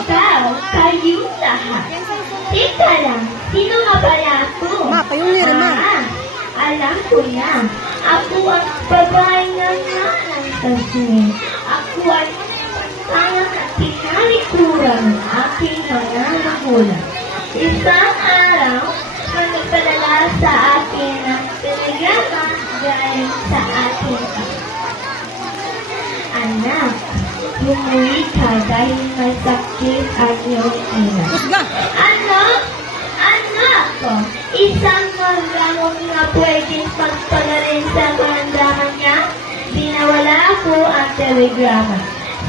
ikaw, kayong lahat. Teka lang, sino nga pala ako? Alam ko na. Ako ang babae na nanang kasi. Ako ay parang at pinalikuran ng aking mga magulang. Isang araw, may nagpadala sa akin ng telegrama galing sa aking anak. Umuwi ka dahil may sakit ang iyong ina. Anak ko, isang magamot na pwedeng pagpagaling sa karamdaman niya. Dinawala ako ang telegrama.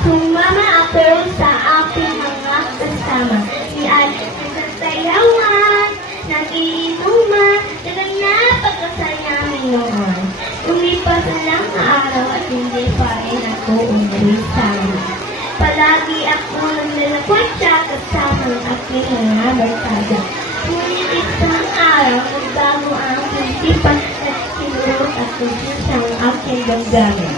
Sumama ako sa aking mga kasama. Nagsasayawan, nag-iinuman, napagkasaya ngayon. Umipas lang ang araw at hindi pa rin ako umuwi sa amin. Palagi ako naglalakotsa kasama ng aking mga barkada. Ngunit isang araw, nagbago ang isipan at sinurot ako sa aking damdamin.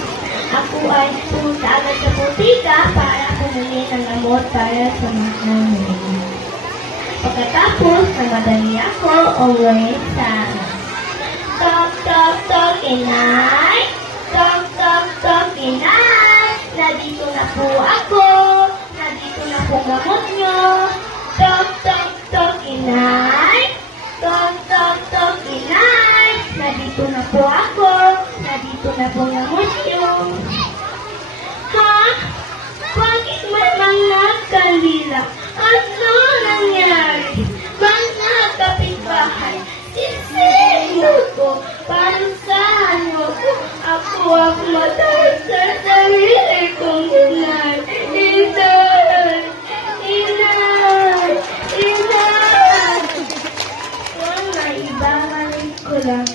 Ako ay pumunta agad sa butika para bumili ng gamot para sa mga nangyayari. Pagkatapos, namadali ako uwi sa Tok, tok, tok, inay! Tok, tok, tok, inay! Nandito na po ako! Nandito na po gamot nyo! Tok, tok, tok, inay! Tok, tok, tok, inay! Nandito na po ako! Nandito na po gamot nyo! Ha? Bakit may mga kalila? Ano nangyari? Mga kapitbahay, sisino ko, parusahan mo ko, ako ang matay sa sarili kong inay. Inay! Inay! Inay! Kung may ibabalik ko lang